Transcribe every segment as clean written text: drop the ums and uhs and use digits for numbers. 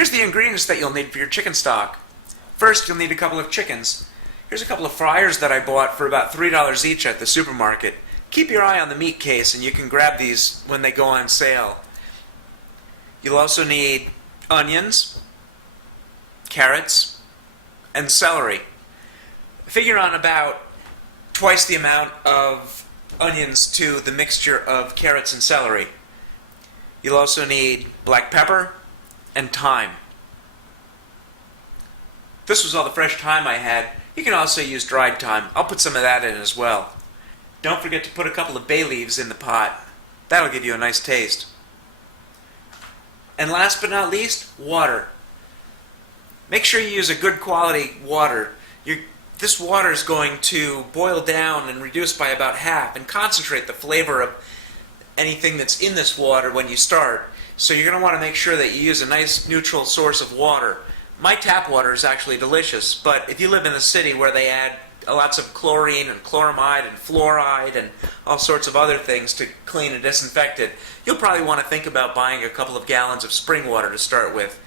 Here's the ingredients that you'll need for your chicken stock. First, you'll need a couple of chickens. Here's a couple of fryers that I bought for about $3 each at the supermarket. Keep your eye on the meat case and you can grab these when they go on sale. You'll also need onions, carrots, and celery. Figure on about twice the amount of onions to the mixture of carrots and celery. You'll also need black pepper and thyme. This was all the fresh thyme I had. You can also use dried thyme. I'll put some of that in as well. Don't forget to put a couple of bay leaves in the pot. That'll give you a nice taste. And last but not least, water. Make sure you use a good quality water. This water is going to boil down and reduce by about half and concentrate the flavor of anything that's in this water when you start. So you're going to want to make sure that you use a nice neutral source of water. My tap water is actually delicious, but if you live in a city where they add lots of chlorine and chloramide and fluoride and all sorts of other things to clean and disinfect it, you'll probably want to think about buying a couple of gallons of spring water to start with.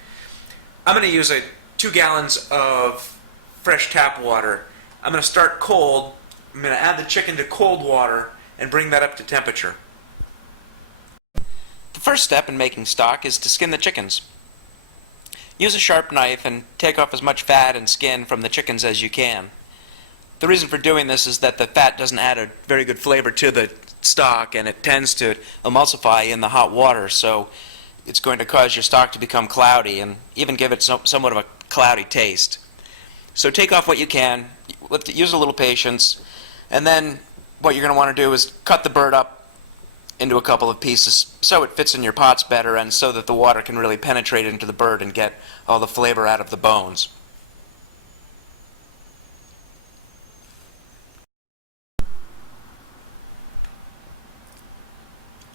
I'm going to use 2 gallons of fresh tap water. I'm going to start cold. I'm going to add the chicken to cold water and bring that up to temperature. The first step in making stock is to skin the chickens. Use a sharp knife and take off as much fat and skin from the chickens as you can. The reason for doing this is that the fat doesn't add a very good flavor to the stock and it tends to emulsify in the hot water, so it's going to cause your stock to become cloudy and even give it somewhat of a cloudy taste. So take off what you can, use a little patience, and then what you're going to want to do is cut the bird up into a couple of pieces so it fits in your pots better and so that the water can really penetrate into the bird and get all the flavor out of the bones.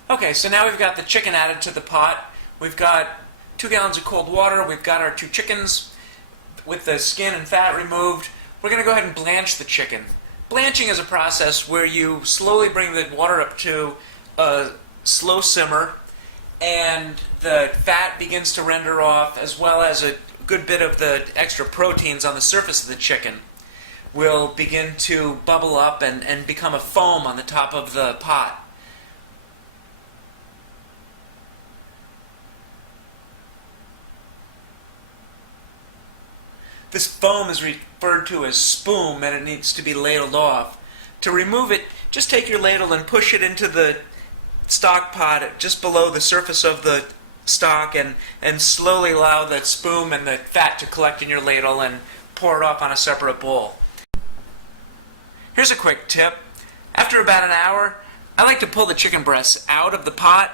Okay, so now we've got the chicken added to the pot. We've got 2 gallons of cold water. We've got our 2 chickens with the skin and fat removed. We're going to go ahead and blanch the chicken. Blanching is a process where you slowly bring the water up to a slow simmer and the fat begins to render off, as well as a good bit of the extra proteins on the surface of the chicken will begin to bubble up and become a foam on the top of the pot. This foam is referred to as spume and it needs to be ladled off. To remove it, just take your ladle and push it into the stock pot just below the surface of the stock and slowly allow that spume and the fat to collect in your ladle and pour it off on a separate bowl. Here's a quick tip. After about an hour, I like to pull the chicken breasts out of the pot.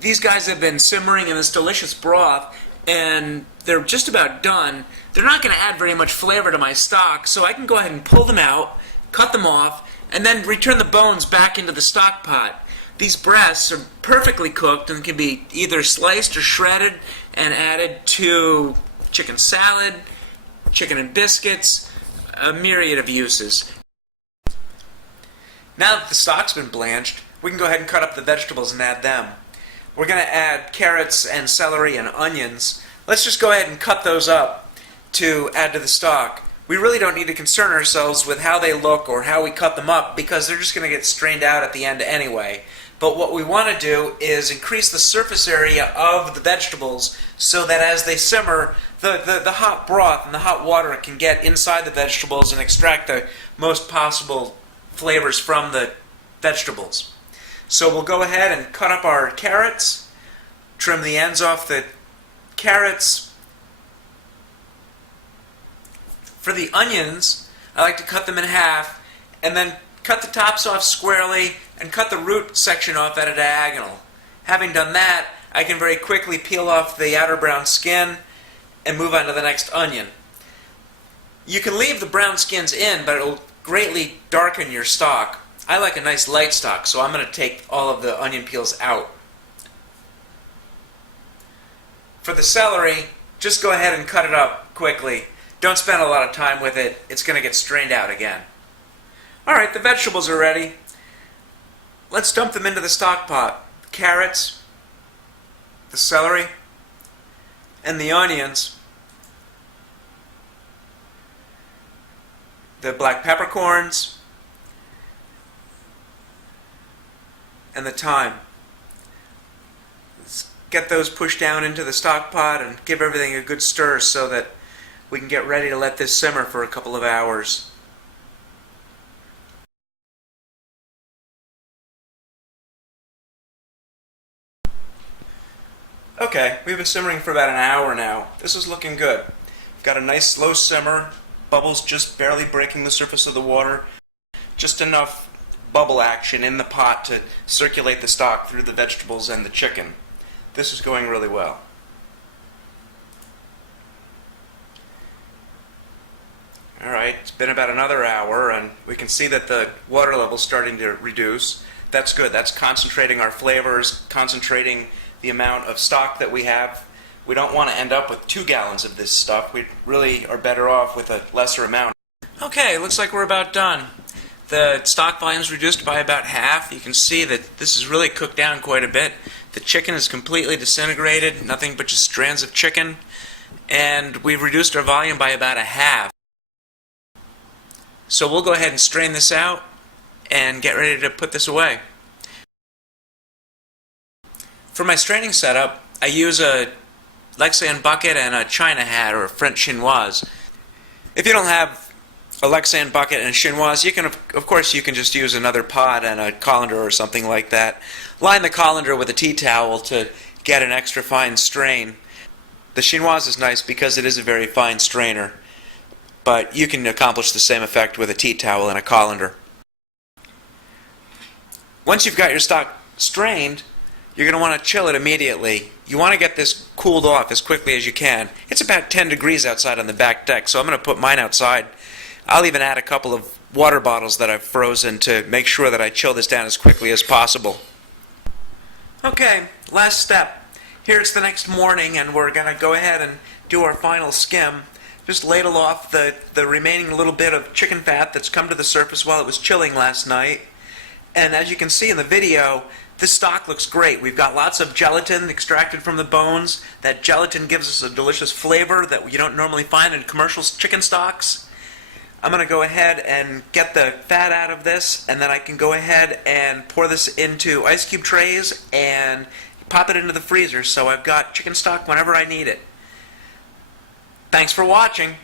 These guys have been simmering in this delicious broth and they're just about done. They're not going to add very much flavor to my stock, so I can go ahead and pull them out, cut them off, and then return the bones back into the stock pot. These breasts are perfectly cooked and can be either sliced or shredded and added to chicken salad, chicken and biscuits, a myriad of uses. Now that the stock's been blanched, we can go ahead and cut up the vegetables and add them. We're going to add carrots and celery and onions. Let's just go ahead and cut those up to add to the stock. We really don't need to concern ourselves with how they look or how we cut them up because they're just going to get strained out at the end anyway. But what we want to do is increase the surface area of the vegetables so that as they simmer, the hot broth and the hot water can get inside the vegetables and extract the most possible flavors from the vegetables. So we'll go ahead and cut up our carrots, trim the ends off the carrots. For the onions, I like to cut them in half and then cut the tops off squarely and cut the root section off at a diagonal. Having done that, I can very quickly peel off the outer brown skin and move on to the next onion. You can leave the brown skins in, but it will greatly darken your stock. I like a nice light stock, so I'm going to take all of the onion peels out. For the celery, just go ahead and cut it up quickly. Don't spend a lot of time with it. It's going to get strained out again. Alright, the vegetables are ready. Let's dump them into the stock pot. The carrots, the celery, and the onions, the black peppercorns, and the thyme. Let's get those pushed down into the stock pot and give everything a good stir so that we can get ready to let this simmer for a couple of hours. Okay, we've been simmering for about an hour now. This is looking good. We've got a nice slow simmer, bubbles just barely breaking the surface of the water, just enough bubble action in the pot to circulate the stock through the vegetables and the chicken. This is going really well. Alright, it's been about another hour and we can see that the water level's starting to reduce. That's good. That's concentrating our flavors, concentrating the amount of stock that we have. We don't want to end up with 2 gallons of this stuff. We really are better off with a lesser amount. Okay, looks like we're about done. The stock volume's reduced by about half. You can see that this is really cooked down quite a bit. The chicken is completely disintegrated, nothing but just strands of chicken. And we've reduced our volume by about a half. So we'll go ahead and strain this out and get ready to put this away. For my straining setup, I use a Lexan bucket and a china hat or a French chinoise. If you don't have a Lexan bucket and a chinoise, you can, of course, you can just use another pot and a colander or something like that. Line the colander with a tea towel to get an extra fine strain. The chinoise is nice because it is a very fine strainer, but you can accomplish the same effect with a tea towel and a colander. Once you've got your stock strained, you're going to want to chill it immediately. You want to get this cooled off as quickly as you can. It's about 10 degrees outside on the back deck, so I'm going to put mine outside. I'll even add a couple of water bottles that I've frozen to make sure that I chill this down as quickly as possible. Okay, last step. Here it's the next morning and we're going to go ahead and do our final skim. Just ladle off the remaining little bit of chicken fat that's come to the surface while it was chilling last night. And as you can see in the video, this stock looks great. We've got lots of gelatin extracted from the bones. That gelatin gives us a delicious flavor that you don't normally find in commercial chicken stocks. I'm going to go ahead and get the fat out of this, and then I can go ahead and pour this into ice cube trays and pop it into the freezer so I've got chicken stock whenever I need it. Thanks for watching.